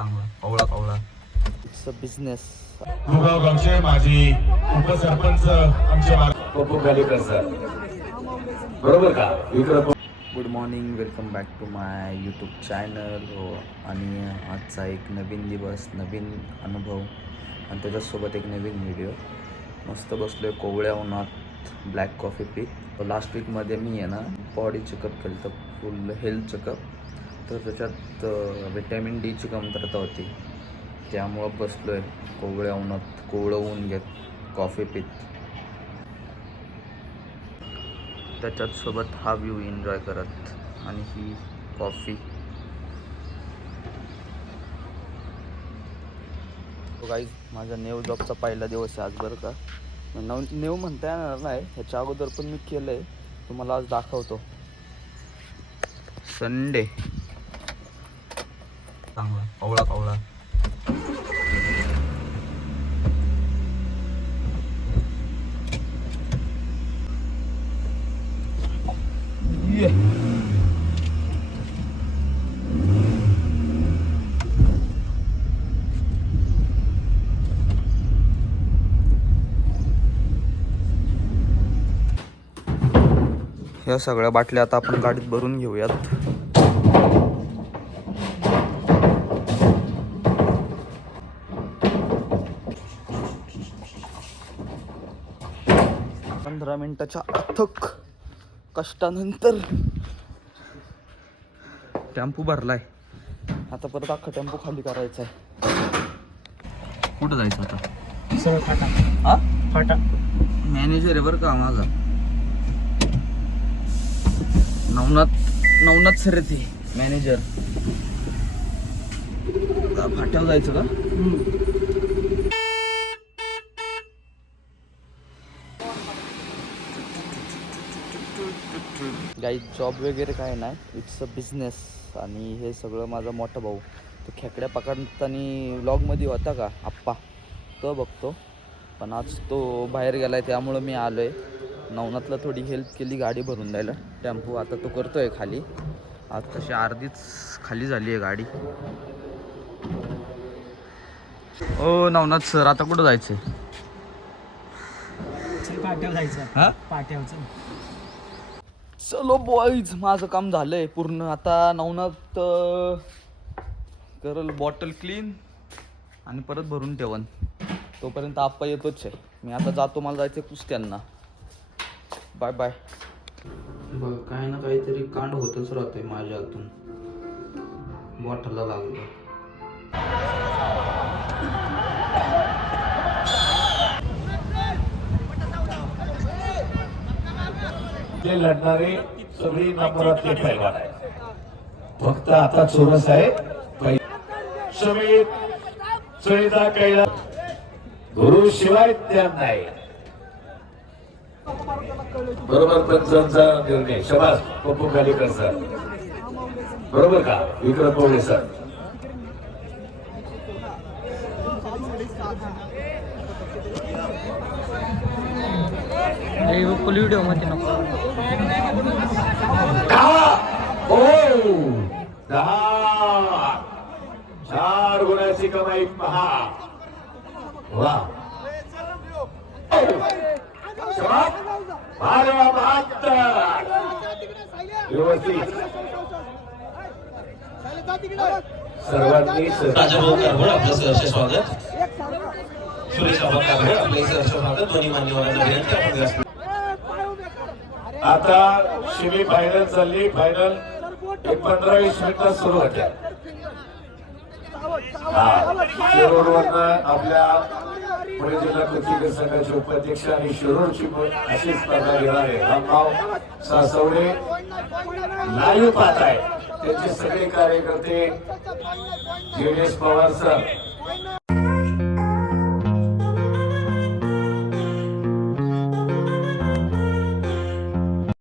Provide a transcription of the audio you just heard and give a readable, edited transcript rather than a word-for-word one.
चांगला कवळा कवळा it's a business. दुगाव गावचे माजी उपसरपंच आमचे पप्पू गालेकर सर, बरोबर का? Vikram. Good morning, welcome back to my YouTube channel. हो, आणि आजचा एक नवीन दिवस, नवीन अनुभव आणि त्याच्यासोबत एक नवीन व्हिडिओ. मस्त बसलो आहे कोवळ्या उन्हात, ब्लॅक कॉफी पीत. लास्ट वीकमध्ये मी आहे ना बॉडी चेकअप केलं तर फुल हेल्थ चेकअप, तर त्याच्यात विटॅमिन डीची कमतरता होती. त्यामुळं बसलो आहे कोवळ्या उन्हात, कोवळं ऊन घेत कॉफी पीत. त्याच्यात सोबत हा व्ह्यू एन्जॉय करत आणि ही कॉफी. गाईज, माझा नेव जॉबचा पहिला दिवस आहे आज बरं का. नेव म्हणता येणार नाही, ह्याच्या अगोदर पण मी केलं आहे, तुम्हाला आज दाखवतो. संडे, चांगला कवळा कवळा ह्या सगळ्या बाटल्या आता आपण गाडीत भरून घेऊयात. पंधरा मिनिटाच्या अथक कष्टानंतर टेम्पो भरलाय. आता परत अख्खा टेम्पो खाली करायचा आहे. कुठं जायचं आता? सरळ फाटा. हा फाटा. मॅनेजर आहे बरं का माझा, नवनाथ सर आहे ते मॅनेजर. फाट्यावर जायचं का? काही जॉब वगैरे काय नाही, इट्स अ बिझनेस. आणि हे सगळं माझा मोठा भाऊ तो खेकड्या पकडताना व्लॉगमध्ये होता का आप्पा, तो बघतो. पण आज तो बाहेर गेला आहे, त्यामुळं मी आलो आहे. नवनाथला थोडी हेल्प केली गाडी भरून द्यायला टेम्पो. आता तो करतो आहे खाली. आज तशी अर्धीच खाली झाली आहे गाडी. ओ नवनाथ सर, आता कुठं जायचं आहे? पाट्यावर जायचं. हा पाट्यावरचं. चलो बॉईज, माझं काम झालंय पूर्ण. आता नवनाथ करल बॉटल क्लीन आणि परत भरून ठेवन. तोपर्यंत आप्पा येतोच आहे. मी आता जातो, मला जायचं कुस्त्यांना. Bye bye. बघ, काही ना काहीतरी कांड होतच राहतोय माझ्या हातून. बॉटलला लागलो. ते लढणारे सगळी नंबरातले पैलवान आहे. फक्त आता चोरस आहे समीर सुनीता कैला. गुरु शिवाय ज्ञान नाही. बरोबर, पंचांचा निर्णय. शबास पप्पू गालेकर सर, बरोबर का? विक्रम पवळे सर. व्हिडिओ मध्ये नको. 10 4 गुणाची कमाई पहा. वा, व्यवस्थित सर्वांनी आपलं सहर्ष स्वागत. सुरेश आपलं सहर्ष स्वागत. दोन्ही मान्यवरांना विनंती आपण आता सेमी फायनल चालली. फायनल एक 15-20 मिनिटात सुरू होत्या. शिरोडवरनं आपल्या पुणे जिल्हा कुस्तीगीर संघाचे उपाध्यक्ष आणि शिरोडची अशी स्पर्धा घेणार आहे. रामभाऊ सासवडे लाईव्ह पाहत आहे. त्यांचे सगळे कार्यकर्ते, जीवनेश पवार सर,